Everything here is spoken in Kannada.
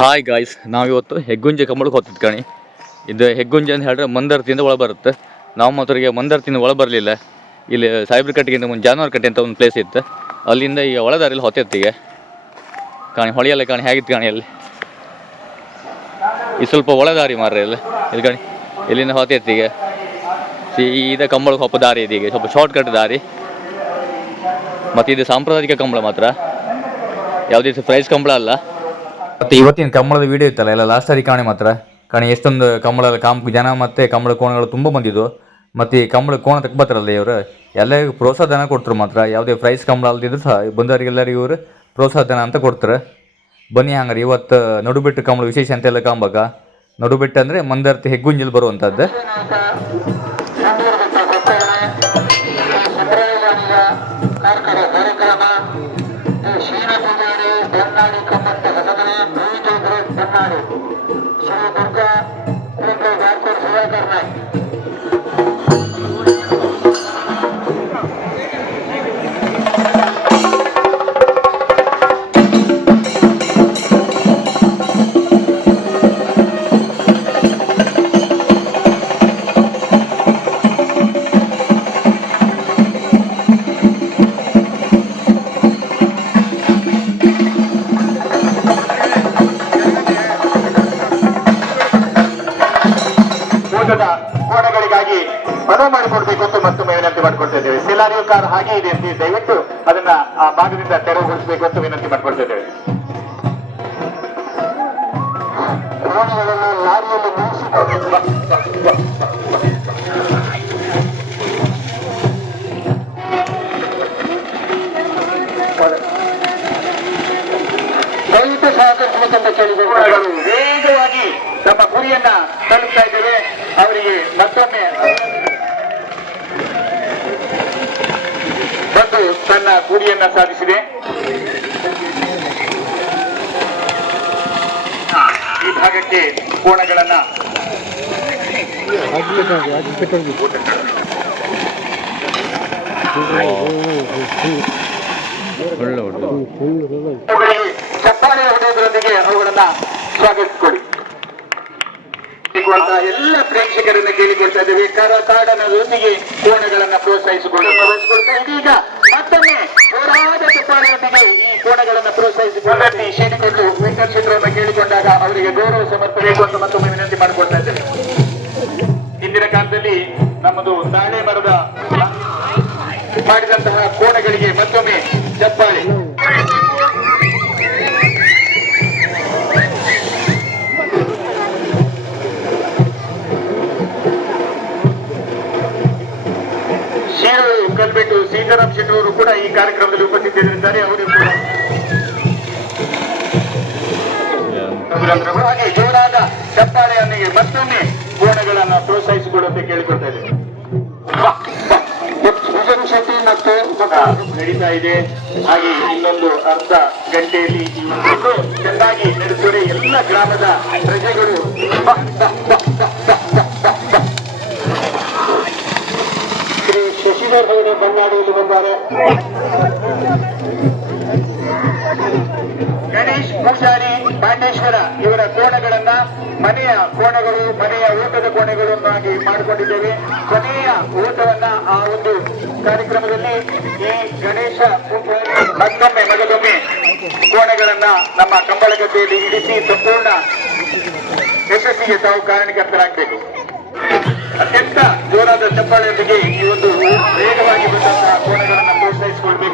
ಹಾಯ್ ಗಾಯ್ಸ್ ನಾವಿವತ್ತು ಹೆಗ್ಗುಂಜೆ ಕಂಬಳಕ್ಕೆ ಹೋಗ್ತಿದ್ದು ಕಣಿ. ಇದು ಹೆಗ್ಗುಂಜೆ ಅಂತ ಹೇಳಿದ್ರೆ ಮಂದರ್ತಿಯಿಂದ ಒಳ ಬರುತ್ತೆ. ನಾವು ಮಾತ್ರ ಮಂದರ್ತಿಯಿಂದ ಒಳ ಬರಲಿಲ್ಲ. ಇಲ್ಲಿ ಸಾಯಿಬ್ರ ಕಟ್ಟಿಗಿಂತ ಒಂದು ಜಾನುವಾರು ಕಟ್ಟೆ ಅಂತ ಒಂದು ಪ್ಲೇಸ್ ಇತ್ತು. ಅಲ್ಲಿಂದ ಈಗ ಒಳ ದಾರಿಲಿ ಹೊತ್ತಿರ್ತೀಗ ಕಾಣಿ, ಹೊಳೆಯಲ್ಲ ಕಾಣಿ ಹೇಗಿತ್ತು ಕಾಣಿ ಅಲ್ಲಿ? ಇದು ಸ್ವಲ್ಪ ಒಳದಾರಿ ಮಾರ್ರೆ ಇಲ್ಲ ಇಲ್ಲಿ ಕಾಣಿ, ಇಲ್ಲಿಂದ ಹೊತ್ತಿರ್ತೀಗ ಸೀದಾ ಕಂಬಳಕ್ಕೆ ಹೊಪ್ಪ ದಾರಿ ಇದೀಗ ಸ್ವಲ್ಪ ಶಾರ್ಟ್ ಕಟ್ ದಾರಿ. ಮತ್ತು ಇದು ಸಾಂಪ್ರದಾಯಿಕ ಕಂಬಳ ಮಾತ್ರ. ಯಾವುದೇ ಪ್ರೈಸ್ ಕಂಬಳ ಅಲ್ಲ. ಮತ್ತೆ ಇವತ್ತಿನ ಕಂಬಳದ ವಿಡಿಯೋ ಇತ್ತಲ್ಲ, ಎಲ್ಲ ಲಾಸ್ಟ್ ಕಾಣಿ ಮಾತ್ರ. ಕಾಣಿ ಎಷ್ಟೊಂದು ಕಂಬಳ ಕಾಮ್, ಜನ ಮತ್ತೆ ಕಂಬಳ ಕೋಣಗಳು ತುಂಬ ಬಂದಿದ್ದು. ಮತ್ತೆ ಈ ಕಂಬಳ ಕೋಣ ತಕ್ಕ ಬರ್ತಾರಲ್ಲ ಇವರು, ಎಲ್ಲರಿಗೂ ಪ್ರೋತ್ಸಾಹ ಧನ ಕೊಡ್ತಾರೆ ಮಾತ್ರ. ಯಾವುದೇ ಪ್ರೈಸ್ ಕಂಬಳ ಅಲ್ದಿದ್ರು ಸಹ, ಬಂದವರಿಗೆಲ್ಲರಿಗೂ ಇವರು ಪ್ರೋತ್ಸಾಹ ಧನ ಅಂತ ಕೊಡ್ತಾರೆ ಬನ್ನಿ ಹಂಗಾರೆ, ಇವತ್ತು ನಡುಬಿಟ್ಟು ಕಂಬಳ ವಿಶೇಷ ಅಂತೆಲ್ಲ ಕಾಂಬಾಗ ನಡುಬಿಟ್ಟು ಅಂದರೆ ಮಂದರ್ತಿ ಹೆಗ್ಗುಂಜಲ್ ಬರುವಂಥದ್ದು ಕಾರ್ಯಕ್ರಮ. श्री दुर्गा को सजा करना है। ಮಾಡಿಕೊಡ್ಬೇಕು ಅಂತ ಮತ್ತೊಮ್ಮೆ ವಿನಂತಿ ಮಾಡ್ಕೊಳ್ತಾ ಇದ್ದೇವೆ. ಸಿಲಾರಿಯೋ ಕಾರ್ ಹಾಗೆ ಇದೆ ಅಂತ ದಯವಿಟ್ಟು ಅದನ್ನ ಆ ಭಾಗದಿಂದ ತೆರವುಗೊಳಿಸಬೇಕು ಅಂತ ವಿನಂತಿ ಮಾಡ್ಕೊಳ್ತಾ ಇದ್ದೇವೆ. ದಯವಿಟ್ಟು ವೇಗವಾಗಿ ನಮ್ಮ ಗುರಿಯನ್ನ ತಲುಪ್ತಾ ಇದ್ದೇವೆ. ಅವರಿಗೆ ಮತ್ತೊಮ್ಮೆ ತನ್ನ ಗುರಿಯನ್ನ ಸಾಧಿಸಿದೆ. ಈ ಭಾಗಕ್ಕೆ ಕೋಣಗಳನ್ನ ಚಪ್ಪಾಳೆ ಹೊಡೆಯೋದ್ರೊಂದಿಗೆ ಅವುಗಳನ್ನ ಸ್ವಾಗತಿಸಿಕೊಳ್ಳಿ. ಸಿಗುವಂತಹ ಎಲ್ಲ ಪ್ರೇಕ್ಷಕರನ್ನ ಕೇಳಿಕೊಳ್ತಾ ಇದ್ದೇವೆ. ಕರ ಕಾಡನದೊಂದಿಗೆ ಕೋಣಗಳನ್ನ ಪ್ರೋತ್ಸಾಹಿಸಿಕೊಂಡು. ಇದೀಗ ಮತ್ತೊಮ್ಮೆ ಹೋರಾದ ಚಪ್ಪಾಳೆಯೊಂದಿಗೆ ಈ ಕೋಣಗಳನ್ನು ಪ್ರೋತ್ಸಾಹಿಸಿಕೊಂಡು ಸೇರಿಕೊಂಡು ವೆಂಕಟ ಚಿತ್ರವನ್ನು ಕೇಳಿಕೊಂಡಾಗ ಅವರಿಗೆ ಗೌರವ ಸಮರ್ಪಬೇಕು ಅಂತ ಮತ್ತೊಮ್ಮೆ ವಿನಂತಿ ಮಾಡಿಕೊಳ್ತಾ ಇದ್ದೇನೆ. ಹಿಂದಿನ ಕಾಲದಲ್ಲಿ ನಮ್ಮದು ತಾಳೆ ಮರದ ಮಾಡಿದಂತಹ ಕೋಣಗಳಿಗೆ ಮತ್ತೊಮ್ಮೆ ಚಪ್ಪಾಳೆ ಕಲ್ಬೆಟ್ಟು ಸೀತಾರಾಮ್ ಶೆಟ್ಟಿ ಅವರು ಕೂಡ ಈ ಕಾರ್ಯಕ್ರಮದಲ್ಲಿ ಉಪಸ್ಥಿತರಿದ್ದಾರೆ ಅವರು ಕೂಡ. ಹಾಗೆ ಜೋರಾದ ಚಪ್ಪಾಳೆಯೊಂದಿಗೆ ಮತ್ತೊಮ್ಮೆ ಕೋಣಗಳನ್ನ ಪ್ರೋತ್ಸಾಹಿಸಿಕೊಡುವಂತೆ ಕೇಳಿಕೊಳ್ತಾ ಶೆಟ್ಟಿ ಮತ್ತು ನಡೀತಾ ಇದೆ. ಹಾಗೆ ಇನ್ನೊಂದು ಅರ್ಧ ಗಂಟೆಯಲ್ಲಿ ಚೆನ್ನಾಗಿ ಶ್ರೀ ಶಶಿಧರ್ ಅವರು ಬನ್ನಾಡಿಯಲ್ಲಿ ಬಂದಾರೆ. ಗಣೇಶ್ ಪೂಜಾರಿ ಪಾಂಡೇಶ್ವರ ಇವರ ಕೋಣಗಳನ್ನ ಮನೆಯ ಕೋಣಗಳು, ಮನೆಯ ಊಟದ ಕೋಣೆಗಳನ್ನಾಗಿ ಮಾಡಿಕೊಂಡಿದ್ದೇವೆ. ಕೊನೆಯ ಊಟವನ್ನ ಆ ಒಂದು ಕಾರ್ಯಕ್ರಮದಲ್ಲಿ ಈ ಗಣೇಶ ಮತ್ತೊಮ್ಮೆ ಮಗದೊಮ್ಮೆ ಕೋಣೆಗಳನ್ನ ನಮ್ಮ ಕಂಬಳಗದ್ದೆಯಲ್ಲಿ ಇರಿಸಿ ಸಂಪೂರ್ಣ ಯಶಸ್ಸಿಗೆ ತಾವು ಕಾರಣಕರ್ತರಾಗಬೇಕು. ಜೋರಾದ ಚಪ್ಪಾಳೆಯೊಂದಿಗೆ ಈ ಒಂದು ವೇಗವಾಗಿ ಬಂದಂತಹ ಕೋಣೆಗಳನ್ನು ಪ್ರೋತ್ಸಾಹಿಸಿಕೊಳ್ಬೇಕು.